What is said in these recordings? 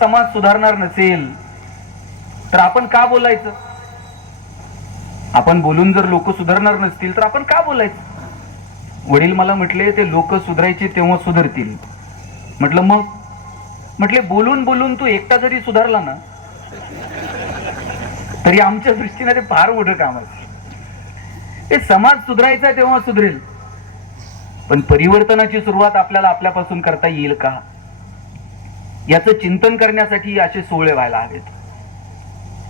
समाज सुधारणार नसेल तर आपण का बोलायचं? आपण बोलून जर लोक सुधारणार नसतील तर आपण का बोलायचं? वडील मला म्हटले ते लोक सुधारायचे तेव्हा सुधारतील. म्हटलं मग? म्हटले बोलून बोलून तू एकटा जरी सुधारला ना तरी आमच्या दृष्टीने ते फार मोठं काम आहे. ते समाज सुधारायचा तेव्हा सुधरेल, पण परिवर्तनाची सुरुवात आपल्याला आपल्यापासून करता येईल का याचं चिंतन करण्यासाठी असे सोहळे व्हायला हवेत.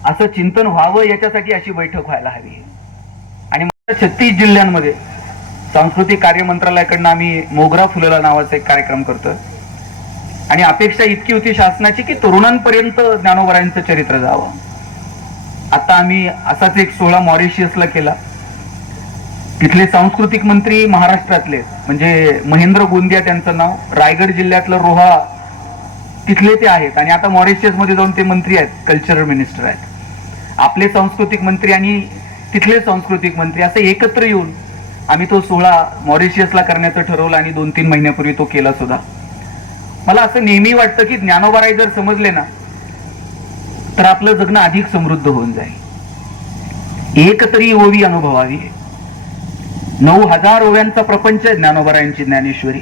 असं चिंतन व्हावं याच्यासाठी अशी बैठक व्हायला हवी. आणि 36 जिल्ह्यांमध्ये सांस्कृतिक कार्य मंत्रालयाकडनं आम्ही मोगरा फुलला नावाचा एक कार्यक्रम करतोय. आणि अपेक्षा इतकी होती शासनाची की तरुणांपर्यंत ज्ञानोबरायांचं चरित्र जावं. आता आम्ही असाच एक सोहळा मॉरिशियसला केला. तिथले सांस्कृतिक मंत्री महाराष्ट्रातले म्हणजे महेंद्र गोंदिया त्यांचं नाव, रायगड जिल्ह्यातलं रोहा तिथले ते आहेत आणि आता मॉरिशियस मध्ये जाऊन ते मंत्री आहेत, कल्चरल मिनिस्टर आहेत. आपले सांस्कृतिक मंत्री आणि तिथले सांस्कृतिक मंत्री असं एकत्र येऊन आम्ही तो सोहळा मॉरिशियसला करण्याचं ठरवलं आणि 2-3 महिन्यापूर्वी तो केला सुद्धा. मला असं नेहमी वाटतं की ज्ञानोबाराय जर समजले ना तर आपलं जगणं अधिक समृद्ध होऊन जाईल. एक तरी ओवी अनुभवावी. 9,000 ओव्यांचा प्रपंच आहे ज्ञानोबारायांची ज्ञानेश्वरी.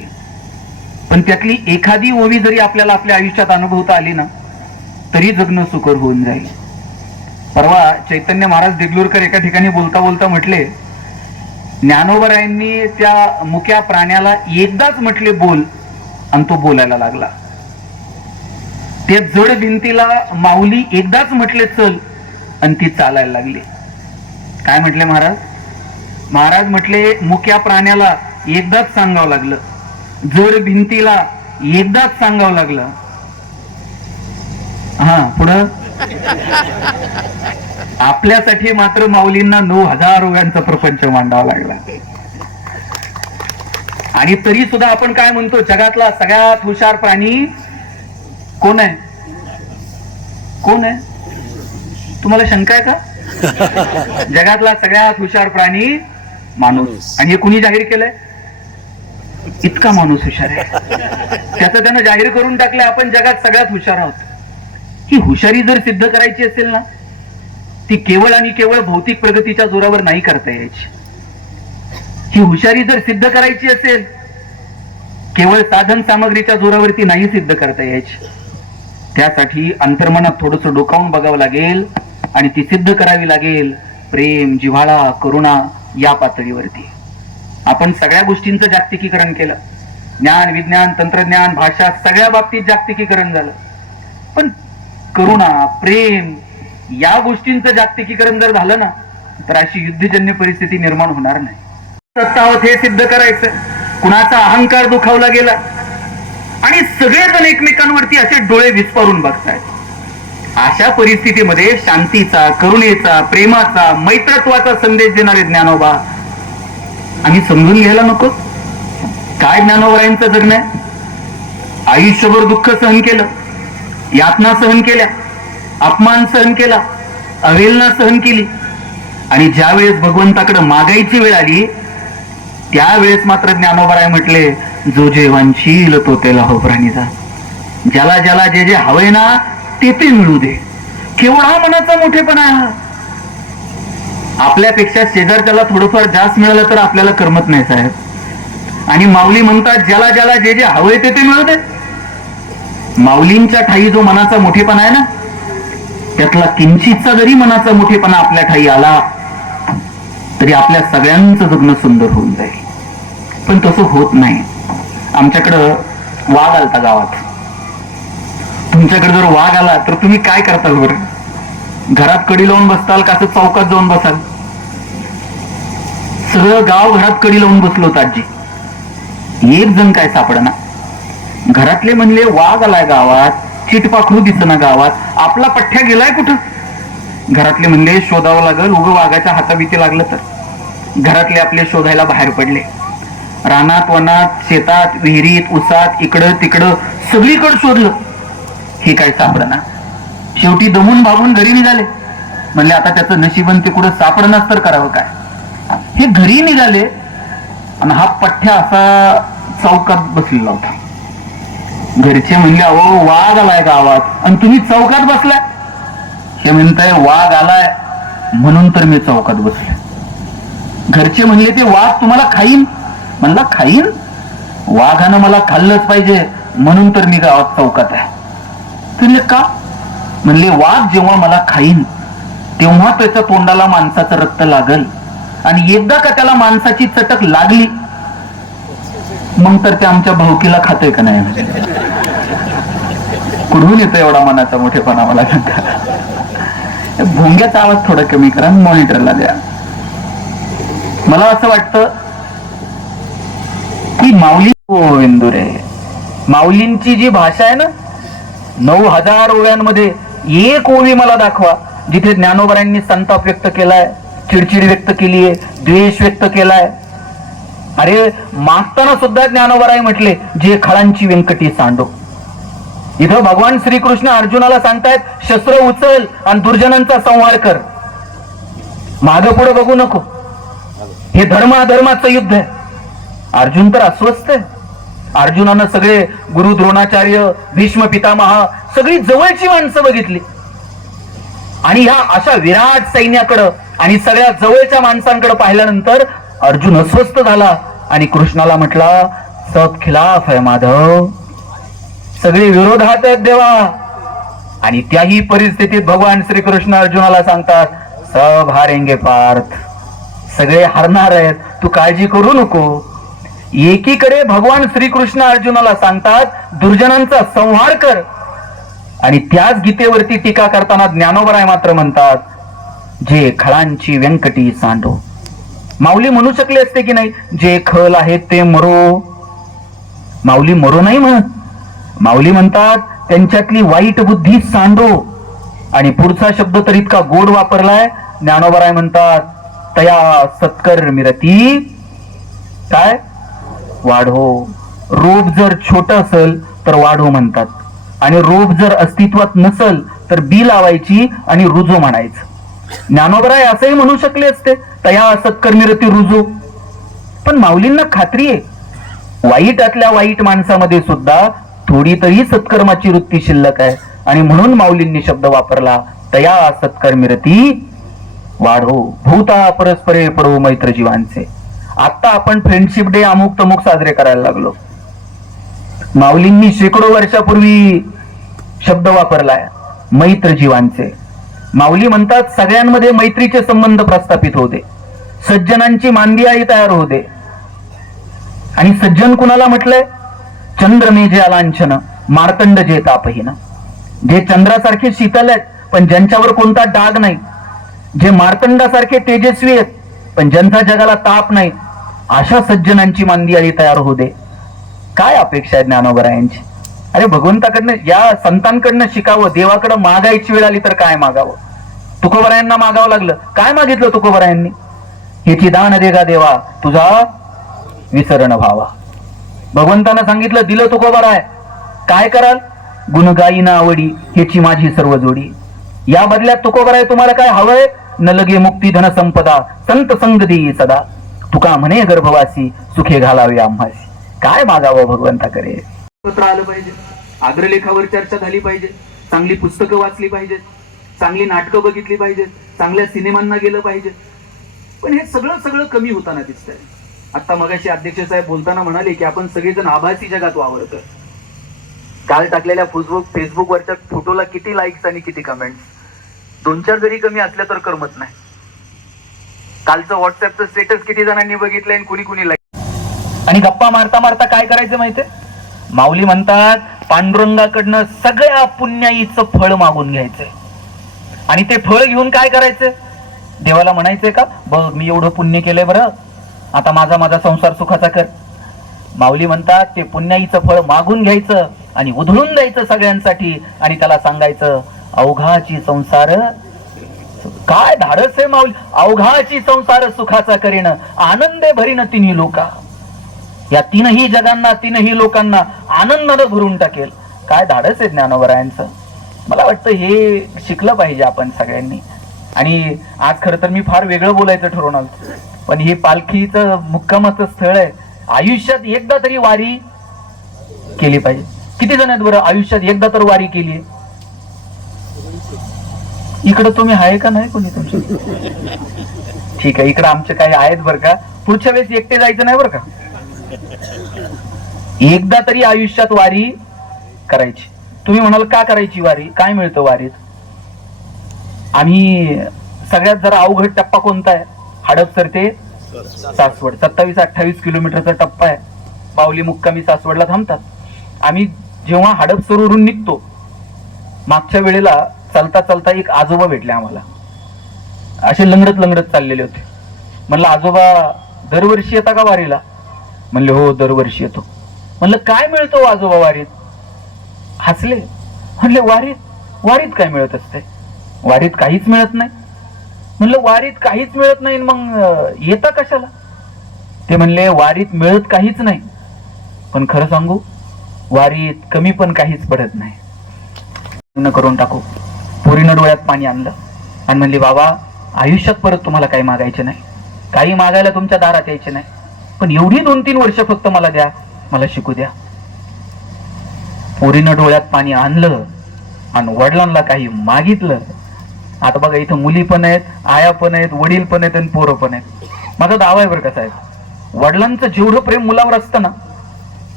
पण त्यातली एखादी ओवी जरी आपल्याला आपल्या आयुष्यात अनुभवता आली ना तरी जगणं सुकर होऊन जाईल. परवा चैतन्य महाराज देगलूरकर एका ठिकाणी बोलता बोलता म्हटले, ज्ञानोबारायांनी त्या मुक्या प्राण्याला एकदाच म्हटले बोल आणि तो बोलायला लागला. त्या जड भिंतीला माऊली एकदाच म्हटले चल आणि ती चालायला लागली. काय म्हटले महाराज? महाराज म्हटले मुक्या प्राण्याला एकदाच सांगावं लागलं, जड भिंतीला एकदाच सांगावं लागलं. हा पुढं आपल्यासाठी मात्र माऊलींना 9,000 ओव्यांचा प्रपंच मांडावा लागला. आणि तरी सुद्धा आपण काय म्हणतो, जगातला सगळ्यात हुशार प्राणी कोण आहे? कोण आहे? तुम्हाला शंका आहे का? जगातला सगळ्यात हुशार प्राणी माणूस. आणि हे कुणी जाहीर केलंय? इतका माणूस हुशार आहे, त्याचं त्यानं जाहीर करून टाकलंय आपण जगात सगळ्यात हुशार आहोत. ही हुशारी जर सिद्ध करायची असेल ना ती केवळ आणि केवळ भौतिक प्रगतीच्या जोरावर नाही करता यायची. ही हुशारी जर सिद्ध करायची असेल केवळ साधन सामग्रीच्या जोरावरती नाही सिद्ध करता यायची. त्यासाठी अंतर्मनात थोडस डोकावून बघावं लागेल आणि ती सिद्ध करावी लागेल प्रेम, जिव्हाळा, करुणा या पातळीवरती. आपण सगळ्या गोष्टींचं जागतिकीकरण केलं. ज्ञान, विज्ञान, तंत्रज्ञान, भाषा सगळ्या बाबतीत जागतिकीकरण झालं. पण करुणा, प्रेम या गोष्टींचं जागतिकीकरण जर झालं ना तर अशी युद्धजन्य परिस्थिती निर्माण होणार नाही. सत्तावत हे सिद्ध करायचं, कुणाचा अहंकार दुखावला गेला आणि सगळेजण एकमेकांवरती असे डोळे विस्फारून बघतायत. अशा परिस्थितीमध्ये शांतीचा, करुणेचा, प्रेमाचा, मैत्रत्वाचा संदेश देणारे ज्ञानोबा आम्ही समजून घ्यायला नको? काय ज्ञानोबारायांचं जगणं आहे? आयुष्यभर दुःख सहन केलं, यातना सहन केल्या, अपमान सहन केला, अवेलना सहन केली आणि ज्या वेळेस भगवंताकडे मागायची वेळ आली त्यावेळेस मात्र ज्ञानोबाराय म्हटले, जो जे वांछील तो त्याला हो प्राणीचा. ज्याला ज्याला जे जे हवंय ना ते ते मिळू दे. केवढा मनाचा मोठेपणा आहे. आपल्यापेक्षा शेजारच्याला थोडंफार जास्त मिळालं तर आपल्याला करमत नाही साहेब. आणि माऊली म्हणतात ज्याला ज्याला जे जे हवंय ते ते मिळू दे. माऊलींच्या ठाई जो मनाचा मोठेपणा आहे ना त्यातला किंचितचा जरी मनाचा मोठेपणा आपल्या ठाई आला तरी आपल्या सगळ्यांचं जगणं सुंदर होऊन जाईल. पण तसं होत नाही. आमच्याकडं वाघ आलता गावात. तुमच्याकडे जर वाघ आला तर तुम्ही काय करताल बरं? घरात कडी लावून बसताल का असं चौकात जाऊन बसाल? सगळं गाव घरात कडी लावून बसलो होतं आजी. एक जण काय सापडना. घरातले म्हणले वाघ आलाय गावात, चिटपाखरू दिसना गावात, आपला पठ्ठ्या गेलाय कुठं? घरातले म्हणले शोधावं लागल, उगं वाघाच्या हाताभीती लागलं तर. घरातले आपले शोधायला बाहेर पडले. रानात, वनात, शेतात, विहिरीत, उसात, इकडं तिकडं सगळीकडे शोधलं. हे काय सापडना. शेवटी दमून भागून घरी निघाले. म्हणले आता त्याचं नशिबन ते कुठं सापडणार तर करावं काय. हे घरी निघाले आणि हा पठ्ठ्या असा चौकात बसलेला होता. घरचे म्हणले अहो वाघ आलाय गावात आणि तुम्ही चौकात बसलाय. हे म्हणताय वाघ आलाय म्हणून तर मी चौकात बसले. घरचे म्हणले ते वाघ तुम्हाला खाईन. म्हणला खाईन, वाघानं मला खाल्लंच पाहिजे म्हणून तर मी गावात चौकात आहे. तुम्ही का? म्हणले वाघ जेव्हा मला खाईन तेव्हा त्याच्या तोंडाला माणसाचं रक्त लागल आणि एकदा का त्याला माणसाची चटक लागली मग तर ते आमच्या भावकीला खातोय का नाही. कुठून येतो एवढा मनाचा मोठेपणा मला सांगा. भोंग्याचा आवाज थोडा कमी करा, मॉनिटरला द्या. मला असं वाटतं की माऊली इंदुरे माऊलींची जी भाषा आहे ना 9,000 ओव्यांमध्ये एक ओवी मला दाखवा जिथे ज्ञानोबरांनी संताप व्यक्त केलाय, चिडचिड व्यक्त केलीये, द्वेष व्यक्त केलाय. अरे मागताना सुद्धा ज्ञानोबराय म्हटले जे खळांची व्यंकटी सांडो. इथं भगवान श्रीकृष्ण अर्जुनाला सांगतायत शस्त्र उचल आणि दुर्जनांचा संहार कर. मागं पुढे बघू नको, हे धर्म अधर्माचं युद्ध आहे. अर्जुन तर अस्वस्थ आहे. अर्जुनानं सगळे गुरु द्रोणाचार्य, भीष्म पितामह सगळी जवळची माणसं बघितली आणि ह्या अशा विराट सैन्याकडं आणि सगळ्या जवळच्या माणसांकडे पाहिल्यानंतर अर्जुन अस्वस्थ झाला आणि कृष्णाला म्हटला सब खिलाफ आहे माधव, सगळे विरोधात आहेत देवा. आणि त्याही परिस्थितीत भगवान श्रीकृष्ण अर्जुनाला सांगतात सब हारेंगे पार्थ, सगळे हरणार आहेत, तू काळजी करू नको. एकीकडे भगवान श्रीकृष्ण अर्जुनाला सांगतात दुर्जनांचा संहार कर आणि त्याच गीतेवरती टीका करताना ज्ञानोबराय मात्र म्हणतात जे खळांची व्यंकटी सांडो. माऊली म्हणू शकले असते की नाही जे खल आहेत ते मरो. माऊली मरो नाही म्हणत, माऊली म्हणतात त्यांच्यातली वाईट बुद्धी सांडो. आणि पुढचा शब्द तर इतका गोड वापरलाय, ज्ञानोबराय म्हणतात तया सत्कर मिरती काय वाढो. रोप जर छोट असेल तर वाढो म्हणतात आणि रोप जर अस्तित्वात नसल तर बी लावायची आणि रुजो म्हणायचं. ज्ञानोबराय असंही म्हणू शकले असते तया सत्कर्मिरती रुजो. पण माऊलींना खात्री आहे वाईटातल्या वाईट माणसामध्ये सुद्धा थोडी तरी सत्कर्माची वृत्ती शिल्लक आहे आणि म्हणून माऊलींनी शब्द वापरला तया सत्कर्मिरती वाढो. भूता परस्परे पडो मैत्र जीवांचे. आता आपण फ्रेंडशिप डे अमुक तमुक साजरे करायला लागलो. माऊलींनी शेकडो वर्षापूर्वी शब्द वापरलाय मैत्र जीवांचे. माऊली म्हणतात सगळ्यांमध्ये मैत्रीचे संबंध प्रस्थापित होते, सज्जनांची मांदियाळी तयार होते. आणि सज्जन कुणाला म्हटलंय? चंद्रने जे अलांछन मार्तंड जे तापहीन. जे चंद्रासारखे शीतल आहेत पण ज्यांच्यावर कोणता डाग नाही, जे मार्तंडासारखे तेजस्वी आहेत पण ज्यांचा जगाला ताप नाही, अशा सज्जनांची मांदियाळी तयार होते. काय अपेक्षा आहे ज्ञानोबरायांची? अरे भगवंताकडनं या संतांकडनं शिकावं. देवाकडे मागायची वेळ आली तर काय मागावं? तुकोबरायांना मागावं लागलं. काय मागितलं तुकोबरायांनी? ह्याची दान देगा देवा तुझा विसरण व्हावा. भगवंतानं सांगितलं दिलं तुकोबराय. काय कराल? गुणगायीना आवडी ह्याची माझी सर्व जोडी. या बदल्यात तुकोबराय तुम्हाला काय हवंय? न लगे मुक्ती धन संपदा संत संग देई सदा. तुका म्हणे गर्भवासी सुखे घालावे आम्हासी. काय मागावं भगवंताकडे? पत्र आलं पाहिजे, अग्रलेखावर चर्चा झाली पाहिजे, चांगली पुस्तकं वाचली पाहिजेत, चांगली नाटकं बघितली पाहिजेत, चांगल्या सिनेमांना गेलं पाहिजे. पण हे सगळं कमी होताना दिसतंय. आता मगाशी अध्यक्ष साहेब बोलताना म्हणाले की आपण सगळेजण आभासी जगात वावरतोय. काल टाकलेल्या फेसबुकवरच्या फोटोला किती लाईक्स आणि किती कमेंट्स, 2-4 जरी कमी असल्या तर करमत नाही. कालचं व्हॉट्सअपचं स्टेटस किती जणांनी बघितलंय आणि कुणी लाईक. आणि गप्पा मारता मारता काय करायचं माहितीये? माऊली म्हणतात पांडुरंगाकडनं सगळ्या पुण्याईचं फळ मागून घ्यायचंय आणि ते फळ घेऊन काय करायचंय? देवाला म्हणायचंय का बघ मी एवढं पुण्य केलंय बरं, आता माझा संसार सुखाचा कर. माऊली म्हणतात ते पुण्याईचं फळ मागून घ्यायचं आणि उधळून द्यायचं सगळ्यांसाठी आणि त्याला सांगायचं अवघाची संसार. काय धाडस आहे माऊली. अवघाची संसार सुखाचा करीन आनंदे भरीन तिन्ही लोका. या तीनही जगांना तीनही लोकांना आनंदानं भरून टाकेल. काय धाडस आहे ज्ञानोबरायांचं. मला वाटतं हे शिकलं पाहिजे आपण सगळ्यांनी. आणि आज खरं तर मी फार वेगळं बोलायचं ठरवून आलो, पण हे पालखीचं मुक्कामाचं स्थळ आहे. आयुष्यात एकदा तरी वारी केली पाहिजे. किती जण आहेत बरं आयुष्यात एकदा तर वारी केली? इकडं तुम्ही आहे का नाही कोणी तुमच्या? ठीक आहे, इकडं आमचे काही आहेत बरं का. पुढच्या वेळेस एकटे जायचं नाही बरं का. एकदा तरी आयुष्यात वारी करायची. तुम्ही म्हणाल का करायची वारी, काय मिळतं वारीत? आम्ही सगळ्यात जरा अवघड टप्पा कोणता आहे? हडपसर ते सासवड 27-28 किलोमीटरचा टप्पा आहे. पावली मुक्कामी सासवडला थांबतात. आम्ही जेव्हा हडपसरवरून निघतो, मागच्या वेळेला चालता चालता एक आजोबा भेटले आम्हाला. असे लंगडत लंगडत चाललेले होते. म्हणलं आजोबा दरवर्षी येता का वारीला? म्हणले हो दरवर्षी येतो. म्हणलं काय मिळतो आजोबा वारीत? हसले. म्हणले वारीत काय मिळत असते? वारीत काहीच मिळत नाही. म्हणलं वारीत काहीच मिळत नाही मग येता कशाला? ते म्हणले वारीत मिळत काहीच नाही, पण खरं सांगू वारीत कमी पण काहीच पडत नाही. लग्न करून टाकू. पोरीनं डोळ्यात पाणी आणलं आणि म्हणली बाबा आयुष्यात परत तुम्हाला काही मागायचे नाही, काही मागायला तुमच्या दारात यायचे नाही, पण एवढी 2-3 वर्ष फक्त मला द्या, मला शिकू द्या. पोरीनं डोळ्यात पाणी आणलं आणि वडिलांना काही मागितलं. आता बघा इथं मुली पण आहेत, आया पण आहेत, वडील पण आहेत आणि पोरं पण आहेत. माझा दावा आहे बरं का साहेब, वडिलांचं जेवढं प्रेम मुलावर असतं ना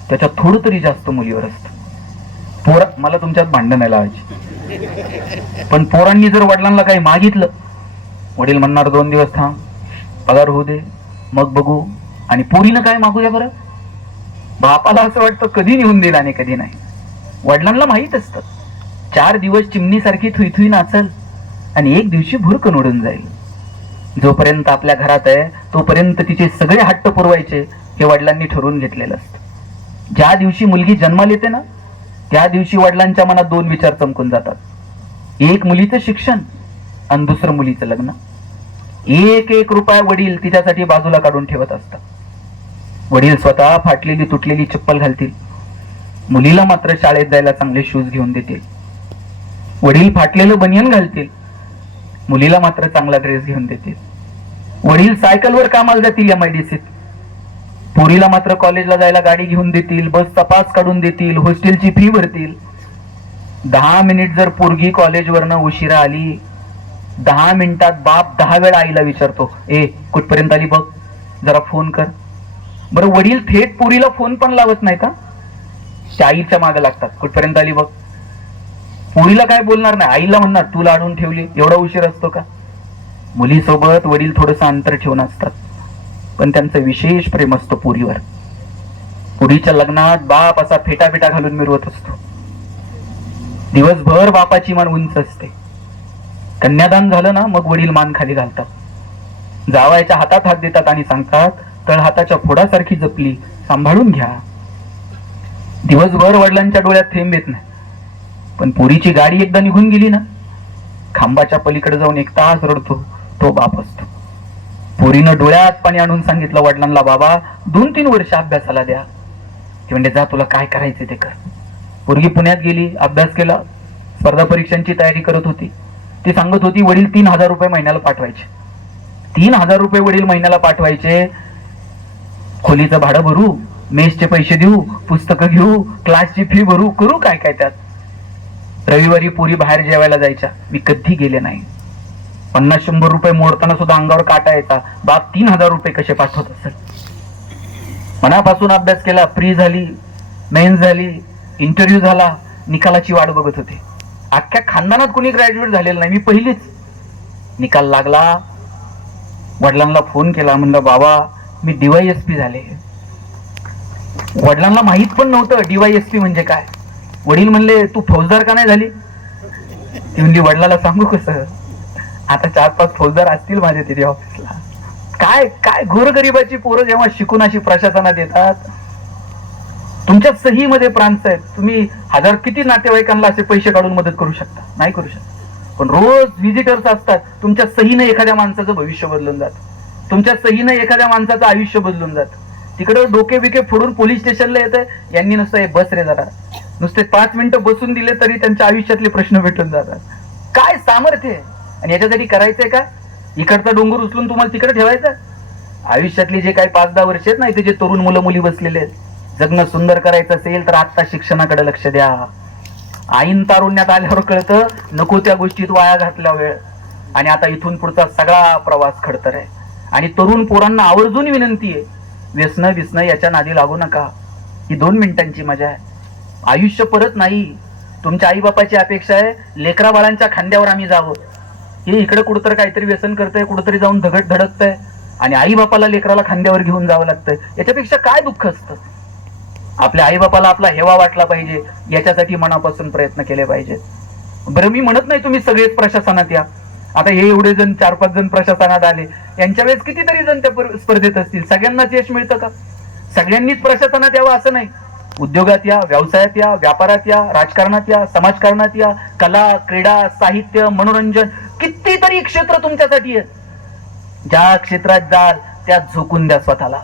त्याच्यात थोडं तरी जास्त मुलीवर असतं. मला तुमच्यात भांडण नाही लावायची, पण पोरांनी जर वडिलांना काही मागितलं, वडील म्हणणार 2 दिवस थांब, पगार होऊ दे, मग बघू. आणि पोरीनं काय मागू द्या बरं? बापाला असं वाटतं कधी निघून दिला आणि कधी नाही. वडिलांना माहित असतं 4 दिवस चिमणीसारखी थुई नाचल आणि एक दिवशी भुरकन उडून जाईल. जोपर्यंत आपल्या घरात आहे तोपर्यंत तिचे सगळे हट्ट पुरवायचे हे वडिलांनी ठरवून घेतलेलं असतं. ज्या दिवशी मुलगी जन्माला येते ना त्या दिवशी वडिलांच्या मनात 2 विचार चमकून जातात. एक मुलीचं शिक्षण आणि दुसरं मुलीचं लग्न. 1 रुपया वडील तिच्यासाठी बाजूला काढून ठेवत असतात. वडील स्वतः फाटलेली तुटलेली चप्पल घालतील, मुलीला मात्र शाळेत जायला चांगले शूज घेऊन देतील. वडील फाटलेलं बनियन घालतील, मुलीला मात्र चांगला ड्रेस घेऊन देतील. वडील सायकलवर कामाला जातील MIDCत, पोरीला मात्र कॉलेजला जायला गाडी घेऊन देतील, बसचा पास काढून देतील, हॉस्टेलची फी भरतील. 10 मिनिट जर पोरगी कॉलेजवरनं उशिरा आली, 10 मिनिटात बाप 10 वेळा आईला विचारतो, ए कुठपर्यंत आली बघ, जरा फोन कर. बरं वडील थेट पोरीला फोन पण लावत नाही का? त्या आईच्या मागे लागतात, कुठपर्यंत आली बघ. पोरीला काय बोलणार नाही, आईला म्हणणार तू लाडून ठेवली, एवढा उशीर असतो का? मुलीसोबत वडील थोडंसं अंतर ठेवून असतात, पण त्यांचं विशेष प्रेम असतं पोरीवर. पोरीच्या लग्नात बाप असा फेटा घालून मिरवत असतो. दिवसभर बापाची मान उंच असते. कन्यादान झालं ना मग वडील मान खाली घालतात, जावायच्या हातात हात देतात आणि सांगतात तळहाताच्या फोडासारखी जपली, सांभाळून घ्या. दिवसभर वडिलांच्या डोळ्यात थेंब येत नाही, पण पोरीची गाडी एकदा निघून गेली ना खांबाच्या पलीकडे जाऊन 1 तास रडतो तो बाप असतो. पोरीनं डोळ्यात पाणी आणून सांगितलं वडिलांना, बाबा 2-3 वर्ष अभ्यासाला द्या. ते म्हणजे जा तुला काय करायचं ते कर. पोरगी पुण्यात गेली, अभ्यास केला, स्पर्धा परीक्षांची तयारी करत होती. ती सांगत होती वडील 3,000 रुपये महिन्याला पाठवायचे. 3,000 रुपये वडील महिन्याला पाठवायचे. खोलीचं भाडं भरू, मेसचे पैसे देऊ, पुस्तकं घेऊ, क्लासची फी भरू, करू काय काय त्यात. रविवारी पोरी बाहेर जेवायला जायच्या, मी कधी गेले नाही. 50-100 रुपये मोडताना सुद्धा अंगावर काटा यायचा, बाप 3,000 रुपये कसे पाठवत असेल. मनापासून अभ्यास केला, प्री झाली, मेन्स झाली, इंटरव्ह्यू झाला, निकालाची वाट बघत होते. अख्ख्या खानदानात कोणी ग्रॅज्युएट झालेलं नाही, मी पहिलीच. निकाल लागला, वडिलांना फोन केला, म्हणलं बाबा मी DYSP झाले. वडिलांना माहित पण नव्हतं DYSP म्हणजे काय. वडील म्हणले तू फौजदार का नाही झाली? ती म्हणली वडिलाला सांगू कसं, आता 4-5 फौजदार असतील माझे तिथे ऑफिसला. काय काय गोरगरिबाची पोरं जेव्हा शिकून अशी प्रशासनात येतात, तुमच्या सहीमध्ये प्रांत आहेत, तुम्ही हजार किती नातेवाईकांना असे पैसे काढून मदत करू शकता? नाही करू शकता. पण रोज व्हिजिटर्स असतात, तुमच्या सहीने एखाद्या माणसाचं भविष्य बदलून जातं, तुमच्या सहीने एखाद्या माणसाचं आयुष्य बदलून जातं. तिकडं डोके बिके फोडून पोलीस स्टेशनला येतं, यांनी नुसतं बस रे जरा, नुसते 5 मिनिटं बसून दिले तरी त्यांच्या आयुष्यातले प्रश्न भेटून जातात. काय सामर्थ्य आहे. आणि याच्यासाठी करायचंय का इकडचा डोंगर उचलून तुम्हाला तिकडे ठेवायचं? आयुष्यातली जे काही 5-10 वर्ष आहेत ना इथे जे तरुण मुलं मुली बसलेले आहेत, जगणं सुंदर करायचं असेल तर आत्ता शिक्षणाकडे लक्ष द्या. आईन तारुण्यात आल्यावर कळतं नको त्या गोष्टीत वाया घातला वेळ. आणि आता इथून पुढचा सगळा प्रवास खडतर आहे. आणि तरुण पोरांना आवर्जून विनंती आहे, व्यसन बिसन याच्या नादी लागू नका. ही 2 मिनिटांची मजा आहे, आयुष्य परत नाही. तुमच्या आई बापाची अपेक्षा आहे लेकरा बाळांच्या खांद्यावर आम्ही जावं. हे इकडे कुठंतरी काहीतरी व्यसन करतंय, कुठंतरी जाऊन धडकतंय आणि आई बापाला लेकराला खांद्यावर घेऊन जावं लागतंय. याच्यापेक्षा काय दुःख असतं. आपल्या आई बापाला आपला हेवा वाटला पाहिजे, याच्यासाठी मनापासून प्रयत्न केले पाहिजे. बरं, मी म्हणत नाही तुम्ही सगळेच प्रशासनात या. आता हे एवढे जण 4-5 जण प्रशासनात आले, यांच्या वेळेस कितीतरी जण त्या स्पर्धेत असतील. सगळ्यांनाच यश मिळतं का? सगळ्यांनीच प्रशासनात यावं असं नाही. उद्योगात या, व्यवसायात या, व्यापारात या, राजकारणात या, समाजकारणात या, कला, क्रीडा, साहित्य, मनोरंजन, कितीतरी क्षेत्र तुमच्यासाठी आहेत. ज्या क्षेत्रात जाल त्यात झोकून द्या स्वतःला.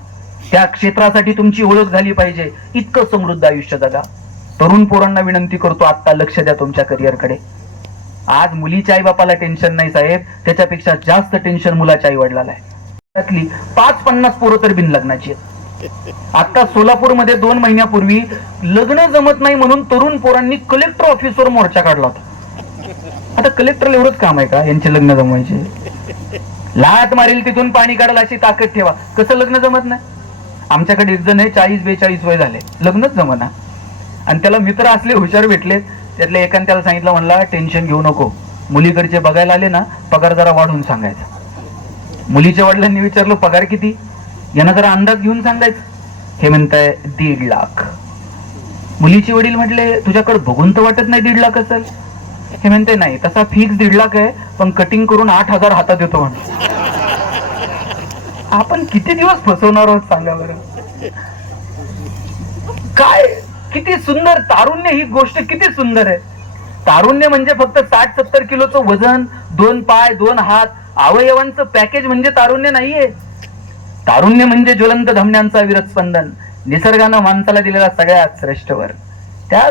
त्या क्षेत्रासाठी तुमची ओळख झाली पाहिजे. इतकं समृद्ध आयुष्य जगा. तरुण पोरांना विनंती करतो, आता लक्ष द्या तुमच्या करिअरकडे. आज मुलीच्या आई बापाला टेन्शन नाही साहेब, त्याच्यापेक्षा जास्त टेन्शन मुलाच्या आई वडिलाला आहे. त्यातली 5-50 पोरं तर बिन लग्नाची आहेत. आता सोलापूरमध्ये 2 महिन्यापूर्वी लग्न जमत नाही म्हणून तरुण पोरांनी कलेक्टर ऑफिसवर मोर्चा काढला होता. आता कलेक्टरला एवढंच काम आहे का यांचे लग्न जमवायचे? लाट मारेल तिथून पाणी काढाल अशी ताकद ठेवा. कसं लग्न जमत नाही? आमच्याकडे एक जण आहे 40-42 वय झाले, लग्नच जमना. आणि त्याला मित्र असले हुशार भेटले. त्यातल्या एकाने त्याला सांगितलं, म्हणला टेन्शन घेऊ नको, मुलीकडचे बघायला आले ना पगार जरा वाढवून सांगायचा. मुलीच्या वडिलांनी विचारलं पगार किती? यानं जरा अंदाज घेऊन सांगायचं. हे म्हणताय 1.5 लाख. मुलीचे वडील म्हटले तुझ्याकडे बघून तर वाटत नाही 1.5 लाख असेल. हे म्हणते नाही, तसा फिक्स 1.5 लाख आहे, पण कटिंग करून 8,000 हातात येतो म्हणून. आपण किती दिवस फसवणार आहोत सांगा बरं. काय किती सुंदर तारुण्य, ही गोष्ट किती सुंदर आहे. तारुण्य म्हणजे फक्त 60-70 किलोचं वजन, 2 पाय, 2 हात, अवयवांचं पॅकेज म्हणजे तारुण्य नाहीये. तारुण्य म्हणजे ज्वलंत धमन्यांचा विरत स्पंदन, निसर्गानं माणसाला दिलेला सगळ्यात श्रेष्ठ वर. त्या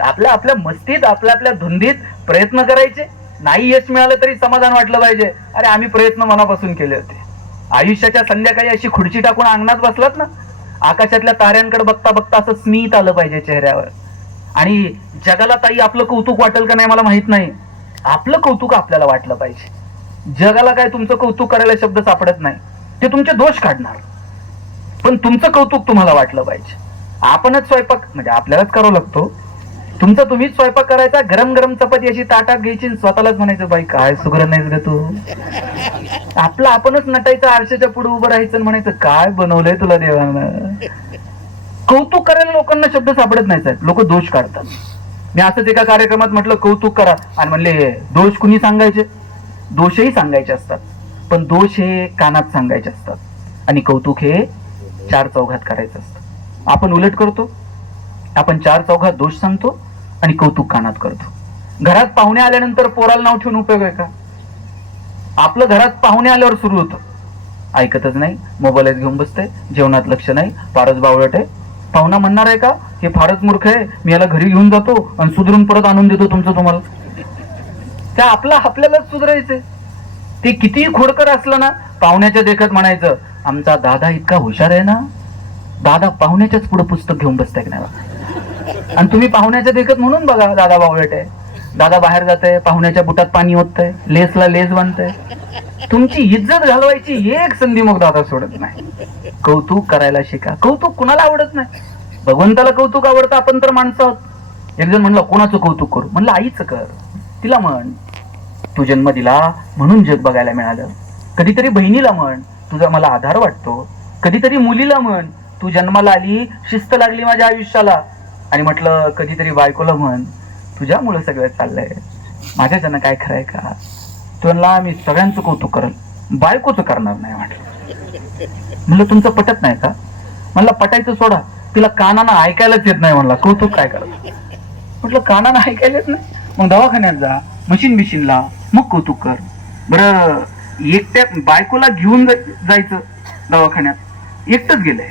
आपल्या आपल्या मस्तीत, आपल्या आपल्या धुंदीत प्रयत्न करायचे. नाही यश मिळालं तरी समाधान वाटलं पाहिजे, अरे आम्ही प्रयत्न मनापासून केले होते. आयुष्याच्या संध्याकाळी अशी खुर्ची टाकून अंगणात बसलात ना, आकाशातल्या ताऱ्यांकडे बघता बघता असं स्मित आलं पाहिजे चेहऱ्यावर. आणि जगाला ताई आपलं कौतुक वाटेल का नाही मला माहित नाही, आपलं कौतुक आपल्याला वाटलं पाहिजे. जगाला काय तुमचं कौतुक करायला शब्द सापडत नाही, ते तुमचे दोष काढणार. पण तुमचं कौतुक तुम्हाला वाटलं पाहिजे. आपणच स्वयंपाक म्हणजे आपल्यालाच करावं लागतो. तुमचा तुम्हीच स्वयंपाक करायचा, गरम गरम चपाती अशी ताटात घ्यायची, स्वतःलाच म्हणायचं बाई काय सुगरण नाहीस ग तू. आपलं आपणच नटायचं, आरशाच्या पुढे उभं राहायचं, म्हणायचं काय बनवलंय तुला देवानं. कौतुक करायला लोकांना शब्द सापडत नाही साहेब, लोक दोष काढतात. मी असंच एका कार्यक्रमात म्हटलं कौतुक करा, आणि म्हणले दोष कुणी सांगायचे? दोषही सांगायचे असतात, पण दोष हे कानात सांगायचे असतात, आणि कौतुक हे 4 चौघात करायचं असतं. आपण उलट करतो, आपण 4 चौघात दोष सांगतो आणि कौतुक कानात करतो. घरात पाहुणे आल्यानंतर पोराला नाव ठेवून उपयोग आहे का? आपलं घरात पाहुणे आल्यावर सुरू होतं, ऐकतच नाही, मोबाईलच घेऊन बसतंय, जेवणात लक्ष नाही, फारच बावळट आहे. पाहुणा म्हणणार आहे का हे फारच मूर्ख आहे, मी याला घरी घेऊन जातो आणि सुधरून परत आणून देतो तुमचं तुम्हाला. त्या आपल्यालाच सुधरायचंय. ते कितीही खोडकर असलं ना, पाहुण्याच्या देखत म्हणायचं आमचा दादा इतका हुशार आहे ना, दादा पाहुण्याच्याच पुढे पुस्तक घेऊन बसताय की नाही. आणि तुम्ही पाहुण्याच्या देखत म्हणून बघा दादा बावळट आहे, दादा बाहेर जात आहे, पाहुण्याच्या बुटात पाणी होतंय, लेसला लेस बांधतंय. तुमची इज्जत घालवायची एक संधी मग दादा सोडत नाही. कौतुक करायला शिका. कौतुक कुणाला आवडत नाही? भगवंताला कौतुक आवडतं, आपण तर माणसं आहोत. एक जण म्हणलं कोणाचं कौतुक करू? म्हणलं आईचं कर. तिला म्हण तू जन्म दिला म्हणून जग बघायला मिळालं. कधीतरी बहिणीला म्हण तुझा मला आधार वाटतो. कधीतरी मुलीला म्हण तू जन्माला आली, शिस्त लागली माझ्या आयुष्याला. आणि म्हटलं कधीतरी बायकोला म्हण तुझ्यामुळे सगळं चाललंय, माझ्याच्यानं काय खरंय का? तो म्हणला मी सगळ्यांचं कौतुक करेल, बायकोचं करणार नाही. म्हणलं तुमचं पटत नाही का? म्हणलं पटायचं सोडा, तिला कानानं ऐकायलाच येत नाही. म्हणला कौतुक काय करत? म्हटलं कानानं ऐकायला येत नाही, मग दवाखान्यात जा, मशीन बिशीनला, मग कौतुक कर. बरं एकट्या बायकोला घेऊन जायचं दवाखान्यात, एकटंच गेलंय.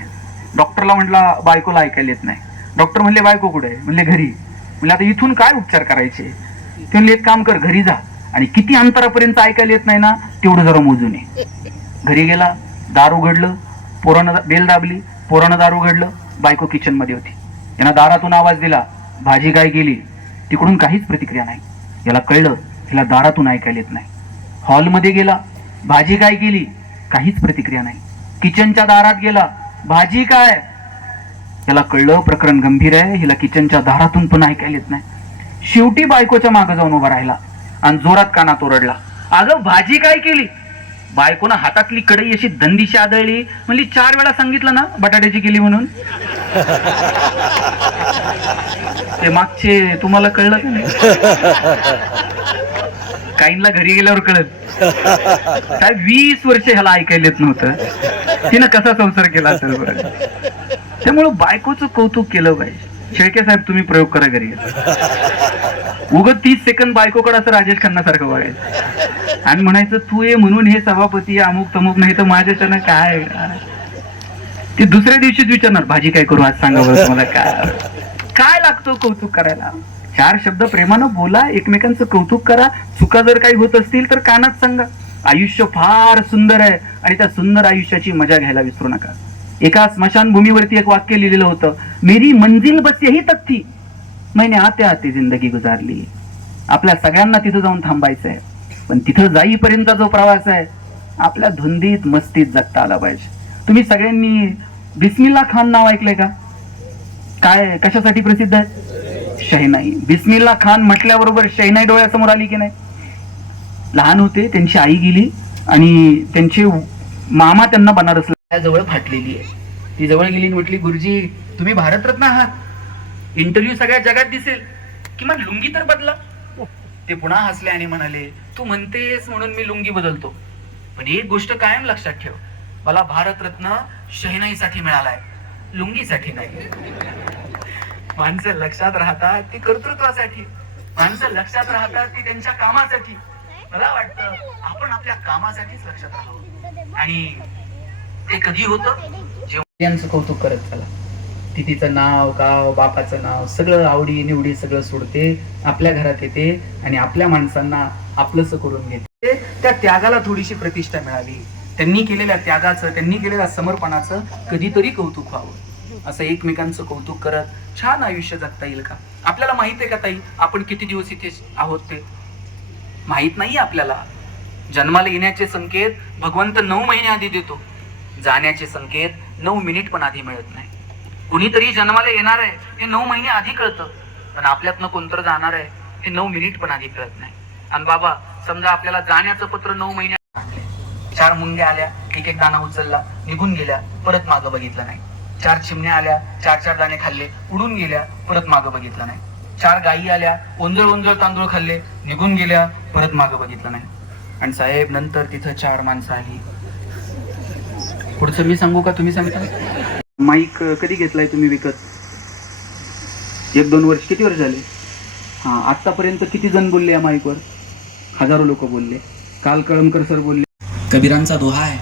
डॉक्टरला म्हटला बायकोला ऐकायला येत नाही. डॉक्टर म्हणले बायको कुठे? म्हणले घरी. म्हणले आता इथून काय उपचार करायचे? ते म्हणले एक काम कर, घरी जा आणि किती अंतरापर्यंत ऐकायला येत नाही ना तेवढं जरा मोजून ये. घरी गेला, दार उघडलं, पोरानं बेल दाबली, पोरानं दार उघडलं, बायको किचन मध्ये होती. यांना दारातून आवाज दिला, भाजी काय गेली? तिकडून काहीच प्रतिक्रिया नाही. याला कळलं हिला दारातून ऐकायला येत नाही. हॉलमध्ये गेला, भाजी काय गेली? काहीच प्रतिक्रिया नाही. किचनच्या दारात गेला, भाजी काय? याला कळलं प्रकरण गंभीर आहे, हिला किचनच्या दारातून पण ऐकायला येत नाही. शेवटी बायकोच्या मागे जाऊन उभा राहिला आणि जोरात कानात ओरडला, अगं भाजी काय केली? बायकोनं हातातली कढई अशी दंदिशी आदळली, म्हणली 4 वेळा सांगितलं ना बटाट्याची केली म्हणून. ते मागचे तुम्हाला कळलं का नाही? काहींना घरी गेल्यावर कळत. काय 20 वर्ष ह्याला ऐकायला येत नव्हतं, तिनं कसा संसार केला असेल बरं. त्यामुळं बायकोचं कौतुक केलं पाहिजे. शेळके साहेब तुम्ही प्रयोग करा घरी. उगत 30 सेकंद बायकोकडे असं राजेश खन्ना सारखं बघायचं आणि म्हणायचं तू ये म्हणून हे सभापती अमुक तमुक, नाही तर माझ्याच्यानं काय. ते दुसऱ्या दिवशीच विचारणार, भाजी काय करू आज सांगा बरं तुम्हाला. काय लागतो कौतुक करायला? 4 शब्द प्रेमानं बोला, एकमेकांचं कौतुक करा. चुका जर काही होत असतील तर कानात सांगा. आयुष्य फार सुंदर आहे आणि त्या सुंदर आयुष्याची मजा घ्यायला विसरू नका. एका स्मशानभूमीवरती एक वाक्य लिहिलेलं होतं, मेरी मंजिल बस यही तक थी, मैंने आते आते जिंदगी गुजारली. आपल्या सगळ्यांना तिथं जाऊन थांबायचं आहे, पण तिथं जाईपर्यंतचा जो प्रवास आहे आपल्या धुंदीत मस्तीत जगता आला पाहिजे. तुम्ही सगळ्यांनी बिस्मिल्ला खान नाव ऐकलंय का? काय कशासाठी प्रसिद्ध आहे? शहनाई. बिस्मिल्ला खान म्हटल्याबरोबर शहनाई डोळ्यासमोर आली की नाही? लहान होते, त्यांची आई गेली आणि त्यांचे मामा त्यांना बनारसला जवळ फाटलेली आहे. ती जवळ गेली, म्हटली गुरुजी तुम्ही भारतरत्न आहात, इंटरव्ह्यू सगळ्या जगात दिसेल, किमान लुंगी तर बदला. ते पुन्हा हसले आणि म्हणाले, तू म्हणतेस म्हणून मी लुंगी बदलतो, पण एक गोष्ट कायम लक्षात ठेव, मला भारतरत्न शहनाईसाठी मिळालाय, लुंगीसाठी नाही. माणसं लक्षात राहतात ती कर्तृत्वासाठी, माणसं लक्षात राहतात ती त्यांच्या कामासाठी. मला वाटतं आपण आपल्या कामासाठीच लक्षात राहावं. आणि ते कधी होतं जेव्हा कौतुक करत चला. ती तिचं नाव गाव बापाचं नाव सगळं आवडी निवडी सगळं सोडते, आपल्या घरात येते आणि आपल्या माणसांना आपलंस करून घेते. त्या त्यागाला थोडीशी प्रतिष्ठा मिळावी. त्यांनी केलेल्या त्यागाचं, त्यांनी केलेल्या समर्पणाचं कधीतरी कौतुक व्हावं. असं एकमेकांचं कौतुक करत छान आयुष्य जगता येईल का? आपल्याला माहित आहे का ताई आपण किती दिवस इथे आहोत? ते माहित नाही आपल्याला. जन्माला येण्याचे संकेत भगवंत 9 महिने आधी देतो, जाण्याचे संकेत 9 मिनिट पण आधी मिळत नाही. कुणीतरी जन्माला येणार आहे हे 9 महिने आधी कळतं, पण आपल्यातनं कोणतं जाणार आहे हे 9 मिनिट पण आधी कळत नाही. आणि बाबा समजा आपल्याला जाण्याचं पत्र 9 महिने, 4 मुंग्या आल्या, एक एक दाणा उचलला, निघून गेल्या, परत मागं बघितलं नाही. 4 चिमण्या आल्या, 4 दाणे खाल्ले, उडून गेल्या, परत मागं बघितलं नाही. 4 गायी आल्या, ओंजळ तांदूळ खाल्ले, निघून गेल्या, परत मागं बघितलं नाही. आणि साहेब नंतर तिथं 4 माणसं आली. पुढचं मी सांगू का तुम्ही सांगता? माईक कधी घेतलाय तुम्ही विकत? 1-2 वर्ष? किती वर्ष झाले? हा, आतापर्यंत किती जण बोलले या माईकवर? हजारो लोक बोलले. काल कळमकर सर बोलले, कबीरांचा दोहा आहे,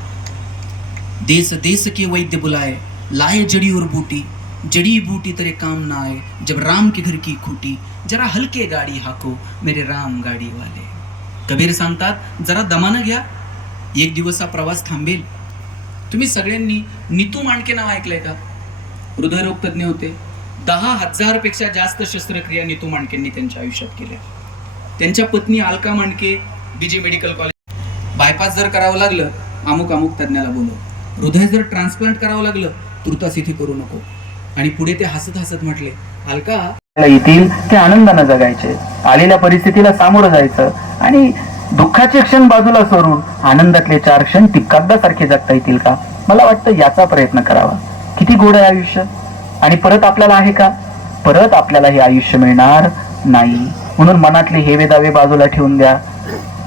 देश देश के वैद्य बुलाए, लाए जड़ी और बूटी, जड़ी बूटी तेरे काम ना आए, जब राम के घर की खूटी, जरा हलके गाडी हाको मेरे राम गाडी वाले. कबीर सांगतात जरा दमानं घ्या, एक दिवस हा प्रवास थांबेल. तुम्ही सगळ्यांनी नीतू मांडके नाव ऐकलंय का? हृदयरोग तज्ञ होते. 10,000 पेक्षा जास्त शस्त्रक्रिया नीतू मांडकेंनी त्यांच्या आयुष्यात केल्या. त्यांच्या पत्नी Alka Mandke BJ medical college. Bypass जर करावं लागलं अमुक तज्ञाला बोलव, हृदय जर ट्रान्सप्लांट करावं लागलं तुर्तास इथे करू नको. आणि पुढे ते हसत हसत म्हटले, अलका येतील ते आनंदानं जगायचे, आलेल्या परिस्थितीला सामोरं जायचं आणि दुःखाचे क्षण बाजूला सोडून आनंदातले 4 क्षण टिपकागदासारखे जगता येतील का? मला वाटतं याचा प्रयत्न करावा. किती गोड आहे आयुष्य. आणि परत आपल्याला आहे का? परत आपल्याला हे आयुष्य मिळणार नाही. म्हणून मनातले हेवे दावे बाजूला ठेवून द्या.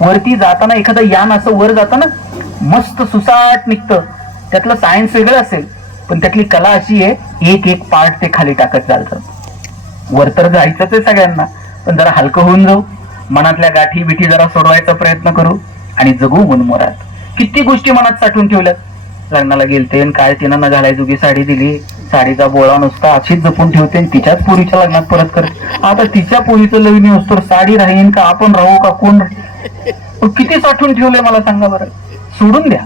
वरती जाताना एखादं यान असं वर जाताना मस्त सुसाट निघतं, त्यातलं सायन्स वेगळं असेल पण त्यातली कला अशी आहे एक पार्ट ते खाली टाकत चालतं. वर तर जायचंच आहे सगळ्यांना, पण जरा हलकं होऊन जाऊ, मनातल्या गाठी बिठी जरा सोडवायचा प्रयत्न करू आणि जगू मनमोरात. किती गोष्टी मनात साठवून ठेवल्यात. लग्नाला गेलते आणि काय तिनं न घालायचोगी साडी दिली, साडीचा बोळा नुसता अशीच जपून ठेवते आणि तिच्याच पोरीच्या लग्नात परत करते. आता तिच्या पोरीचं लग्न असतो, साडी राहीन का आपण राहू का कोण? किती साठवून ठेवलंय मला सांगा बरं. सोडून द्या.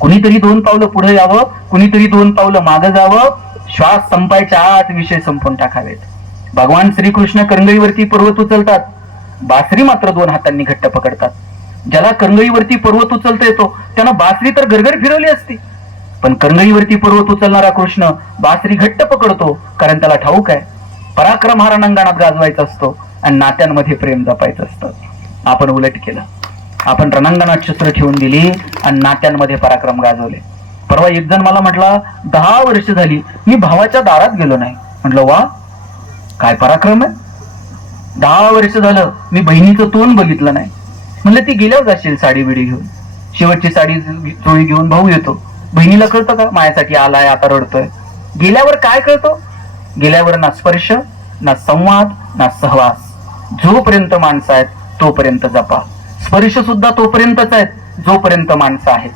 कुणीतरी 2 पावलं पुढे यावं, कुणीतरी 2 पावलं मागं जावं. श्वास संपायच्या आत विषय संपून टाकावेत। भगवान श्रीकृष्ण करंगळीवरती पर्वत उचलतात, बासरी मात्र 2 हातांनी घट्ट पकडतात। ज्याला करंगळीवरती पर्वत उचलता येतो त्यानं बासरी तर गरगर फिरवली असती, पण करंगळीवरती पर्वत उचलणारा कृष्ण बासरी घट्ट पकडतो, कारण त्याला ठाऊक आहे पराक्रम हा रणांगणात गाजवायचा असतो आणि नात्यांमध्ये प्रेम जपायचं असतं। आपण उलट केलं, आपण रणांगणात शस्त्र ठेवून दिली आणि नात्यांमध्ये पराक्रम गाजवले। परवा एक जण मला म्हटला 10 वर्ष झाली मी भावाच्या दारात गेलो नाही। म्हटलं वा, काय पराक्रम आहे। 10 वर्ष झालं मी बहिणीचं तोंड बघितलं नाही। म्हणलं ती गेल्यावर जाशील साडी बिडी घेऊन, शेवटची साडी चोळी घेऊन भाऊ येतो। बहिणीला कळतं का माझ्यासाठी आलाय आता रडतोय? गेल्यावर काय कळतो? गेल्यावर ना स्पर्श, ना संवाद, ना सहवास। जोपर्यंत माणसं आहेत तोपर्यंत जपा, स्पर्श सुद्धा तोपर्यंतच आहेत जोपर्यंत माणसं आहेत,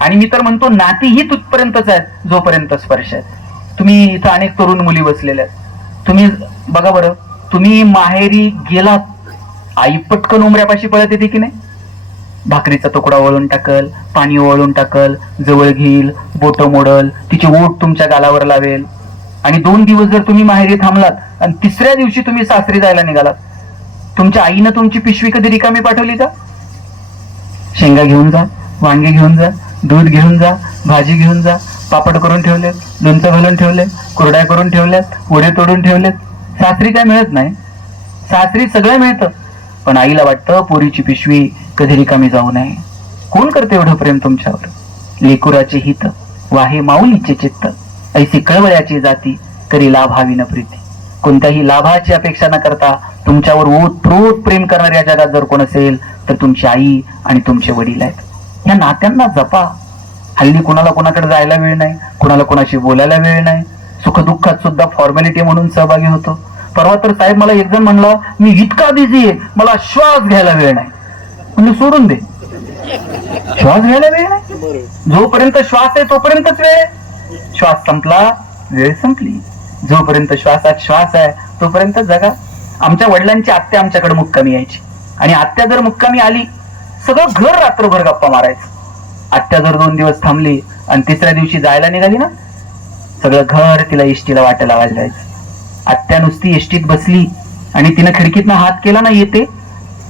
आणि मी तर म्हणतो नातीही तिथपर्यंतच आहेत जोपर्यंत स्पर्श आहेत। तुम्ही इथं अनेक तरुण मुली बसलेल्या आहेत, तुम्ही बघा बरं, तुम्ही माहेरी गेलात, आई पटकन उमऱ्यापाशी पळत येते की नाही? भाकरीचा तुकडा वळून टाकल, पाणी वळून टाकल, जवळ घेईल, बोट मोडल, तिची ओठ तुमच्या गालावर लावेल। आणि 2 दिवस जर तुम्ही माहेरी थांबलात आणि 3ऱ्या दिवशी तुम्ही सासरी जायला निघालात, तुमच्या आईनं तुमची पिशवी कधी रिकामी पाठवली का? शेंगा घेऊन जा, वांगे घेऊन जा, दूध घेऊन जा, भाजी घेऊन जा, पापड करून ठेवलेत, लोणचं घालून ठेवले, कुरड्या करून ठेवल्यात, वडे तोडून ठेवलेत। सासरी काय मिळत नाही? सासरी सगळं मिळतं, पण आईला वाटतं पोरीची पिशवी कधी रिकामी जाऊ नये। कोण करते एवढं प्रेम तुमच्यावर? लेकुराचे हित वाहे माऊलीचे चित्त, ऐसी कळवळ्याची जाती करी लाभ हावी न प्रीती। कोणत्याही लाभाची अपेक्षा न करता तुमच्यावर ओतप्रोत प्रेम करणाऱ्या जगात जर कोण असेल तर तुमची आई आणि तुमचे वडील आहेत। या नात्यांना जपा। हल्ली कुणाला कोणाकडे जायला वेळ नाही, कुणाला कोणाशी बोलायला वेळ नाही, सुखदुःखात सुद्धा फॉर्मॅलिटी म्हणून सहभागी होतो। परवा तर साहेब मला एक जण म्हणला, मी इतका बिझी आहे मला श्वास घ्यायला वेळ नाही। म्हणजे सोडून दे, श्वास घ्यायला वेळ नाही? जोपर्यंत श्वास आहे तोपर्यंतच वेळ, श्वास संपला वेळ संपली। जोपर्यंत श्वासात श्वास आहे तोपर्यंत जगा। आमच्या वडिलांची आत्या आमच्याकडे मुक्कामी यायची, आणि आत्या जर मुक्कामी आली सगळं घर रात्रभर गप्पा मारायचं। आत्या जर 2 दिवस थांबली आणि 3ऱ्या दिवशी जायला निघाली ना, सगळं घर तिला एसटीला वाट लावायला जायचं। आत्या नुसती एसटीत बसली आणि तिनं खिडकीतनं हात केला ना येते,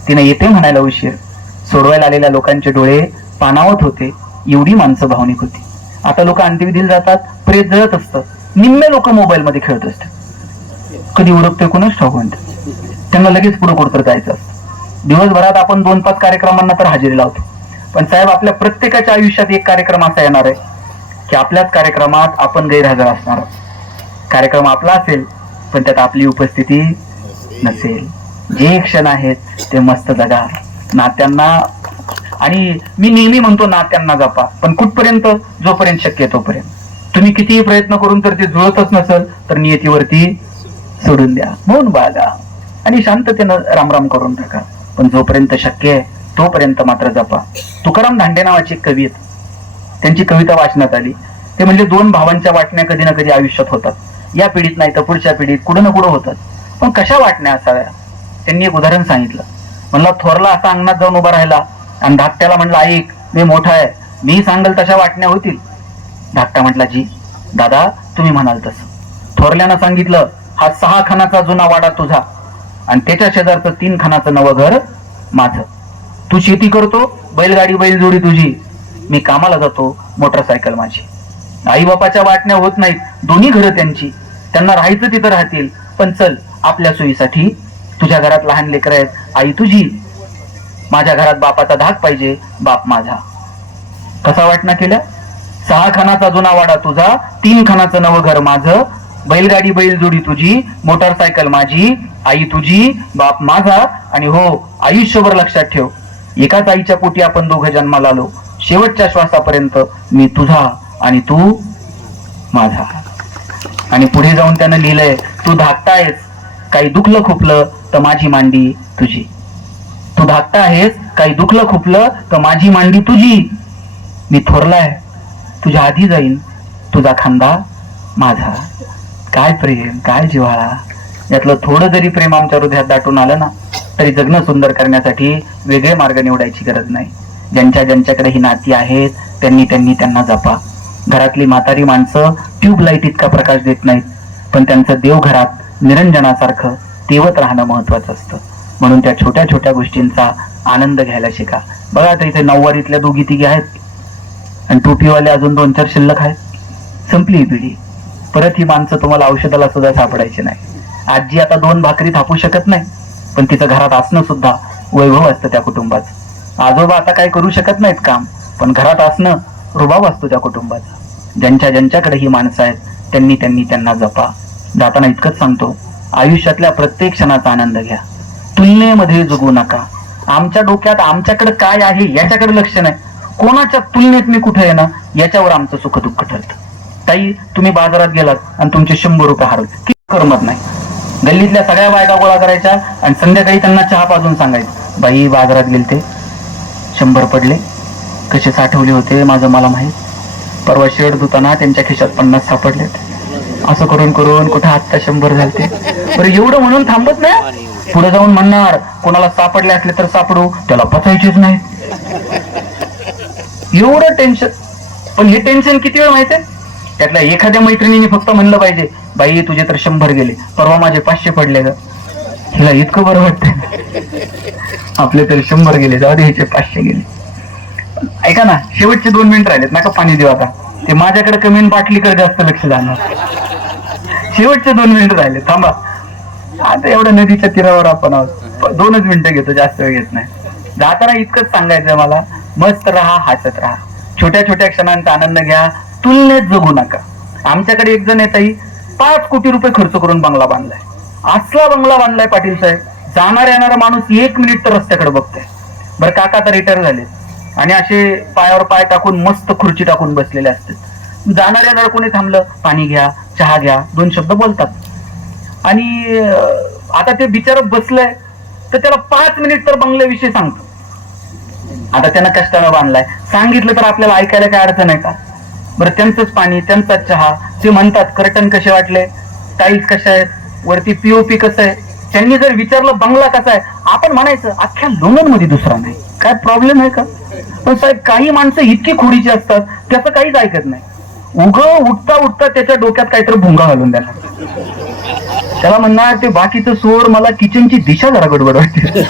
तिनं येते म्हणायला उशीर, सोडवायला आलेल्या लोकांचे डोळे पाणावत होते, एवढी माणसं भावनिक होती। आता लोक अंत्यविधीला जातात, प्रेत जळत असतं, निम्मे लोक मोबाईल मध्ये खेळत असतात। कधी उरकते कोणाच ठाऊक म्हणतात, त्यांना लगेच पुढे कुठं जायचं असतं। दिवसभरात आपण 2-5 कार्यक्रमांना तर हजेरी लावतो, पण साहेब आपल्या प्रत्येकाच्या आयुष्यात एक कार्यक्रम असा येणार आहे की आपल्याच कार्यक्रमात आपण गैरहजर असणार आहोत। कार्यक्रम आपला असेल पण त्यात आपली उपस्थिती नसेल। जे क्षण आहेत ते मस्त जगा, नात्यांना, आणि मी नेहमी म्हणतो नात्यांना जपा, पण कुठपर्यंत? जोपर्यंत शक्य आहे तोपर्यंत। तुम्ही कितीही प्रयत्न करून तर ते जुळतच नसेल तर नियतीवरती सोडून द्या, मौन बाळगा आणि शांततेनं रामराम करून टाका, पण जोपर्यंत शक्य आहे तोपर्यंत मात्र जपा। तुकाराम धांडे नावाचे एक कवी आहेत, त्यांची कविता वाचण्यात आली। ते म्हणजे 2 भावांच्या वाटण्या कधी ना कधी आयुष्यात होतात, या पिढीत नाही तर पुढच्या पिढीत कुठं ना कुठं होतात, पण कशा वाटण्या असाव्या? त्यांनी एक उदाहरण सांगितलं। म्हणला थोरला असा अंगणात जाऊन उभा राहिला आणि धाकट्याला म्हणला, ऐक मी मोठा आहे, मी सांगल तशा वाटण्या होतील। धाकटा म्हटला, जी दादा तुम्ही म्हणाल तसं। थोरल्यानं सांगितलं, हा 6 खानाचा जुना वाडा तुझा आणि त्याच्या शेजारचं 3 खानाचं नवं घर माझं। तू शेती करतो, बैलगाडी बैलजोडी तुझी, मी कामाला जातो, मोटरसायकल माझी। आई बापाच्या वाटण्या होत नाहीत, दोन्ही घरं त्यांची, त्यांना राहायचं तिथं राहतील, पण चल आपल्या सोयीसाठी, तुझ्या घरात लहान लेकरं आहेत, आई तुझी, माझ्या घरात बापाचा धाक पाहिजे, बाप माझा। कसा वाटणा केल्या? 6 खानाचा जुना वाडा तुझा, 3 खानाचं नवं घर माझं, बैलगाडी बैलजोडी तुझी, मोटरसायकल माझी, आई तुझी, बाप माझा, आणि हो आयुष्यभर लक्षात ठेव, एकाच आईच्या पोटी आपण दोघं जन्माला आलो, शेवटच्या श्वासापर्यंत मी तुझा आणि तू माझा। आणि पुढे जाऊन त्यानं लिहिलंय, तू धाकटा आहेस, काही दुखलं खुपलं तर माझी मांडी तुझी। तू धाकटा आहेस, काही दुखलं खुपलं तर माझी मांडी तुझी। मी थोरलाय, तुझ्या आधी जाईन, तुझा खांदा माझा। काय प्रेम, काय जिव्हाळा! यातलं थोडं जरी प्रेम आमच्या हृदयात दाटून आलं ना, तरी जगणं सुंदर करण्यासाठी वेगळे मार्ग निवडायची गरज नाही। ज्यांच्याकडे ही नाती आहेत त्यांनी त्यांना जपा। घरातली म्हातारी माणसं ट्यूबलाईट इतका प्रकाश देत नाहीत, पण त्यांचं देवघरात निरंजनासारखं तेवत राहणं महत्वाचं असतं. म्हणून त्या छोट्या छोट्या गोष्टींचा आनंद घ्यायला शिका. बघा आता इथे नऊवारीतल्या दोघी तिघी आहेत आणि टोपीवाले अजून 2-4 शिल्लक आहेत. संपली ही पिढी. परत ही माणसं तुम्हाला औषधाला सुद्धा सापडायची नाही. आजी आता 2 भाकरी थापू शकत नाही, पण तिचं घरात असणं सुद्धा वैभव असतं त्या कुटुंबाचं. आजोबा आता काही करू शकत नाहीत काम, पण घरात असणं रुबाब असतो त्या कुटुंबाचा. ज्यांच्याकडे ही माणसं आहेत त्यांना जपा. जाताना इतकंच सांगतो, आयुष्यातल्या प्रत्येक क्षणाचा आनंद घ्या. तुलनेमध्ये जगू नका. आमच्या डोक्यात आमच्याकडे काय आहे याच्याकडे लक्ष नाही, कोणाच्या तुलनेत मी कुठे आहे ना याच्यावर आमचं सुख दुःख ठरतं. ताई, तुम्ही बाजारात गेलात आणि तुमचे 100 रुपये हरवले, किती करमत नाही. गल्लीतल्या सगळ्या बायका गोळा करायच्या आणि संध्याकाळी त्यांना चहा पाजून सांगायचं, बाई बाजारात गेलते, 100 पडले, कसे साठवले होते माझं मला माहीत, परवा शर्ट धुताना त्यांच्या खिशात 50 सापडलेत. असं करून करून कुठे आत्ता 100 झालते. बरं एवढं म्हणून थांबत नाही, पुढे जाऊन म्हणणार कोणाला सापडले असले तर सापडू, त्याला पचायचेच नाही. एवढं टेन्शन. पण हे टेन्शन किती वेळ माहितीये? त्यातल्या एखाद्या मैत्रिणीने फक्त म्हणलं पाहिजे, बाई तुझे तर 100 गेले, परवा माझे 500 पडले ग. हिला इतकं बरं वाटतं, आपले तर 100 गेले, जाऊ दे ह्याचे 500 गेले. ऐका ना, शेवटचे 2 मिनिट राहिलेत, नका पाणी देऊ आता. ते माझ्याकडे कमी आणि बाटलीकडे जास्त लक्ष जाणार. शेवटचे 2 मिनिट राहिले, थांबा. आता एवढ्या नदीच्या तीरावर आपण आहोत, 2च मिनिटं घेतो, जास्त वेळ घेत नाही. जाताना इतकंच सांगायचंय मला, मस्त राहा, हसत राहा, छोट्या छोट्या क्षणांचा आनंद घ्या, तुलनेत जगू नका. आमच्याकडे एक जण येताही 5 कोटी रुपये खर्च करून बंगला बांधलाय. असला बंगला बांधलाय पाटील साहेब, जाणार येणारा माणूस 1 मिनिट तर रस्त्याकडे बघतोय. बरं काका तर रिटायर झाले आणि असे पायावर पाय टाकून मस्त खुर्ची टाकून बसलेले असतात. जाणार येणार कोणी थांबलं, पाणी घ्या, चहा घ्या, 2 शब्द बोलतात. आणि आता ते बिचारं बसलंय तर त्याला 5 मिनिट तर बंगल्याविषयी सांगतो. आता त्यांना कष्टानं बांधलाय, सांगितलं तर आपल्याला ऐकायला काय अडचण आहे का? बरं त्यांचंच पाणी, त्यांचाच चहा. ते म्हणतात कर्टन कसे वाटले, टाईल्स कशा आहेत, वरती पीओपी कसं आहे. त्यांनी जर विचारलं बंगला कसा आहे, आपण म्हणायचं अख्ख्या लोणंद मध्ये दुसरा नाही. काय प्रॉब्लेम आहे का? पण साहेब काही माणसं इतकी खोडीची असतात, त्याचं काहीच ऐकत नाही. उठता उठता त्याच्या डोक्यात काहीतरी भुंगा घालून देणार. त्याला म्हणणार ते बाकीचं सोड, मला किचनची दिशा जरा गडबड वाटते.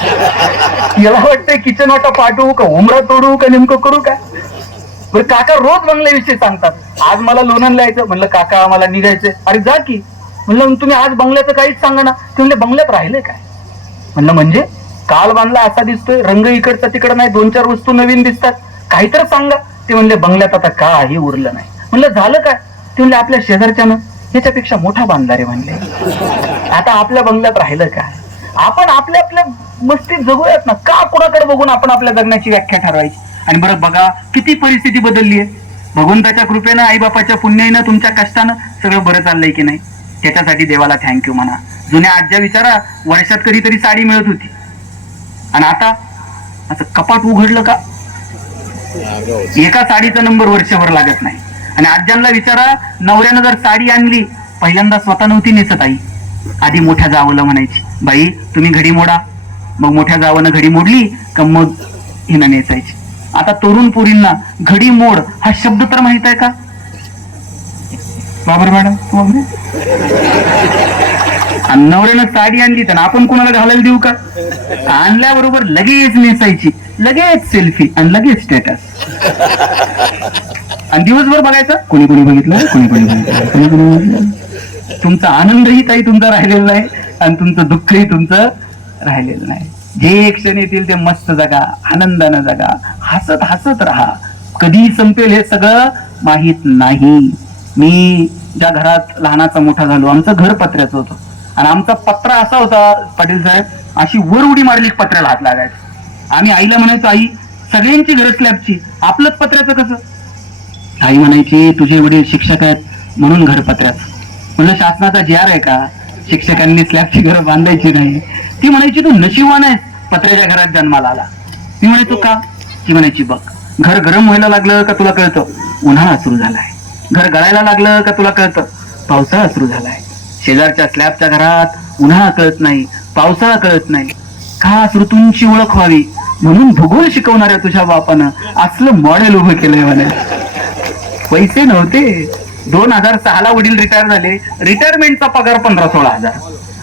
याला वाटतंय किचन वाटा पाठवू का, उमरा तोडू का, नेमकं करू काय. बरं काका रोज बंगल्याविषयी सांगतात, आज मला लोणंदला यायचं. म्हणलं काका आम्हाला निघायचंय. अरे जा की. म्हणलं तुम्ही आज बंगल्याचं काहीच सांगा ना. ते म्हणले बंगल्यात राहिले काय? म्हणलं म्हणजे काल बांधला असा दिसतोय, रंग इकडचा तिकडं नाही, 2-4 वस्तू नवीन दिसतात, काहीतरी सांगा. ते म्हणले बंगल्यात आता काही उरलं नाही. म्हणलं झालं काय? ते म्हणले आपल्या शेजारच्यानं ह्याच्यापेक्षा मोठा बांधला रे. म्हणले आता आपल्या बंगल्यात राहिलं काय? आपण आपल्या आपल्या मस्तीत जगूयात ना, का कुणाकडे बघून आपण आपल्या जगण्याची व्याख्या ठरवायची? आणि बरं बघा किती परिस्थिती बदलली आहे. भगवंताच्या कृपेनं, आईबापाच्या पुण्याईनं, तुमच्या कष्टानं सगळं बरं चाललंय की नाही, त्याच्यासाठी देवाला थँक्यू म्हणा. जुन्या आज्या विचारा, वर्षात कधीतरी साडी मिळत होती आणि आता असं कपाट उघडलं का एका साडीचा नंबर वर्षभर लागत नाही. आणि आज्यांना विचारा, नवऱ्यानं जर साडी आणली, पहिल्यांदा स्वतः नव्हती नेसत आई, आधी मोठ्या जावला म्हणायची, बाई तुम्ही घडी मोडा. मग मोठ्या जावानं घडी मोडली का मग हिनं नेसायची. आता तरुण पोरींना घडी मोड हा शब्द तर माहित आहे का? बाबर मॅडम, नवऱ्यानं साडी आणली तर आपण कोणाला घालायला देऊ का? आणल्याबरोबर लगेच नेसायची, लगेच सेल्फी आणि लगेच स्टेटस. आणि दिवसभर बघायचं, कोणी कोणी बघितलं, कोणी कोणी बघितलं, कोणी कोणी बघितलं. तुमचा आनंदही ताई तुमचा राहिलेला नाही आणि तुमचं दुःखही तुमचं राहिलेलं नाही. जे क्षण येतील ते मस्त जगा, आनंदानं जगा, हसत हसत राहा. कधी संपेल हे सगळं माहित नाही. मी ज्या घरात लहानाचा मोठा झालो, आमचं घर पत्र्याचं होतं आणि आमचा पत्रा असा होता पाटील साहेब, अशी वर उडी मारली पत्र्याला हात लागायचा. आम्ही आईला म्हणायचो, आई सगळ्यांची घर स्लॅबची, आपलंच पत्र्याचं कसं? आई म्हणायची, तुझे वडील शिक्षक आहेत म्हणून घर पत्र्याचं. म्हणलं शासनाचा जी.आर. आहे का शिक्षकांनी स्लॅबची घरं बांधायची नाही? ती म्हणायची, तू नशिबवान आहेस पत्र्याच्या घरात जन्माला आला. मी म्हणायचो का? ती म्हणायची, बघ घर गरम व्हायला लागलं का तुला कळतं उन्हाळा सुरू झालाय, घर गळायला लागलं का तुला कळतं पावसाळा सुरू झालाय. शेजारच्या स्लॅबच्या घरात उन्हाळा कळत नाही, पावसाळा कळत नाही. खास ऋतूंची ओळख व्हावी म्हणून भूगोल शिकवणाऱ्या तुझ्या बापानं असलं मॉडेल उभं केलंय म्हणे. पैसे नव्हते, 2006ला वडील रिटायर झाले. रिटायरमेंटचा पगार 15-16 हजार.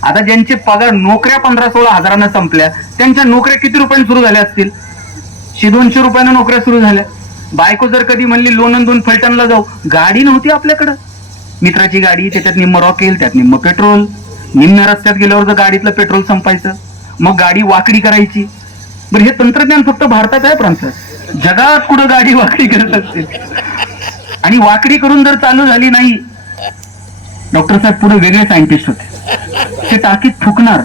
आता ज्यांचे पगार नोकऱ्या 15-16 हजारानं संपल्या, त्यांच्या नोकऱ्या किती रुपयांनी सुरू झाल्या असतील? 100-200 रुपयानं नोकऱ्या सुरू झाल्या. बायको जर कधी म्हणली लोणंदून फलटणला जाऊ, गाडी नव्हती आपल्याकडं. मित्राची गाडी, त्याच्यात निम्म रॉकेल, त्यात निम्म पेट्रोल. निम्म्या रस्त्यात गेल्यावर जर गाडीतलं पेट्रोल संपायचं, मग गाडी वाकडी करायची. बरं, हे तंत्रज्ञान फक्त भारतात आहे प्रांत, जगात कुठं गाडी वाकडी करत असते? आणि वाकडी करून जर चालू झाली नाही, डॉक्टर साहेब पुढे वेगळे सायंटिस्ट होते, ते टाकीत थुकणार.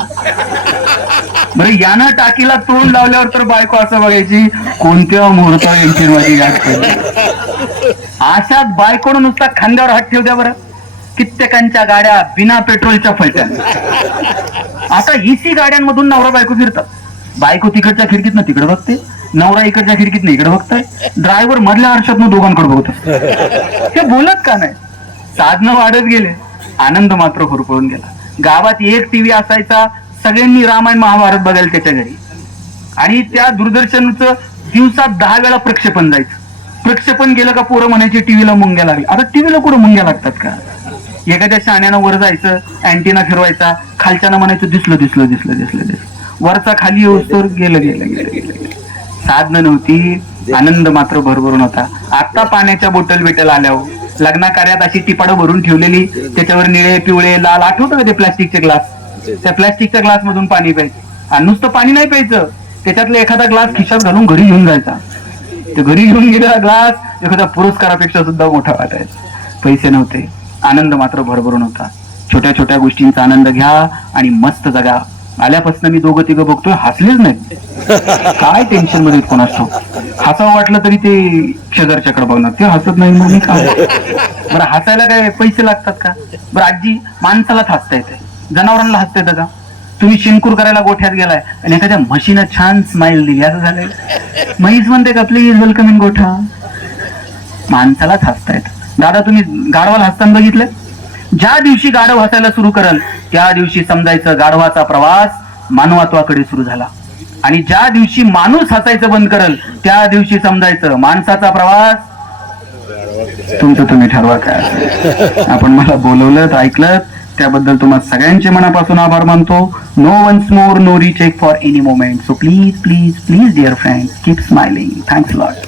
बरं, यानं टाकीला तोंड लावल्यावर तर बायको असं बघायची, कोणत्या मुहूर्तावर यांची माझी गाठ पडली. अशात बायकोनं नुसता खांद्यावर हात ठेवत्या. बरं, कित्येकांच्या गाड्या बिना पेट्रोलच्या फलत्या. आता EC गाड्यांमधून नवरा बायको फिरतात. बायको तिकडच्या खिडकीतनं तिकडे बघते, नवरा इकडच्या खिडकीतनं इकडे बघताय. ड्रायव्हर मधल्या आरशातनं दोघांकडे बघत असतो. हे बोलत का नाही? साधनं वाढत गेले, आनंद मात्र भरपळून गेला. गावात एक टीव्ही असायचा, सगळ्यांनी रामायण महाभारत बघायला त्याच्या घरी. आणि त्या दूरदर्शनचं दिवसात 10 वेळा प्रक्षेपण जायचं. प्रक्षेपण गेलं का पोरं म्हणायची टीव्हीला मुंग्या लागल्या. आता टीव्हीला कुठं मुंग्या लागतात का? एखाद्या शाण्यानं वर जायचं, अँटीना फिरवायचा, खालच्यानं म्हणायचं दिसलं दिसलं दिसलं दिसलं दिसलं. वरचा खाली येऊस तर गेलं गेलं गेलं गेलं. साधनं नव्हती, आनंद मात्र भरभरून होता. आता पाण्याच्या बोटल बिटल आल्यावर लग्ना कार्यात अशी टिपाडं भरून ठेवलेली, त्याच्यावर निळे पिवळे लाल, आठवतं का ते प्लास्टिकचे ग्लास? त्या प्लास्टिकच्या ग्लास मधून पाणी प्यायचं. आणि नुसतं पाणी नाही प्यायचं, त्याच्यातला एखादा ग्लास खिशात घालून घरी घेऊन जायचा. ते घरी घेऊन गेलेला ग्लास एखाद्या पुरस्कारापेक्षा सुद्धा मोठा वाटायचा. पैसे नव्हते, आनंद मात्र भरभरून होता. छोट्या छोट्या गोष्टींचा आनंद घ्या आणि मस्त जगा. आल्यापासून मी दोघं तिघं बघतोय, हसलेच नाही. काय टेन्शन मध्ये कोणाच हसावं वाटलं तरी ते शेजारच्याकडे बघणार, ते हसत नाही. मग मी काय? बरं, हसायला काय पैसे लागतात का? बरं आजी, माणसालाच हसता येते, जनावरांना हसता येतं का? तुम्ही शिंकूर करायला गोठ्यात गेलाय आणि एखाद्या म्हशीनं छान स्माइल दिली, असं झालंय? म्हैस म्हणते का प्लीज वेलकम इन गोठा? माणसालाच हसता येतं. दादा, तुम्ही गाढवाला हसताना बघितलं? ज्या दिवशी गाढव हसायला सुरू करेल, त्या दिवशी समजायचं गाढवाचा प्रवास मानवत्वाकडे सुरू झाला. आणि ज्या दिवशी माणूस हसायचं बंद करेल, त्या दिवशी समजायचं माणसाचा प्रवास. तुमचं तुम्ही ठरवा काय. आपण मला बोलवलं, ऐकलं, त्याबद्दल तुम्हाला सगळ्यांचे मनापासून आभार मानतो. No once more, no recheck for any moment. So please please please dear friends, keep smiling. Thanks lot.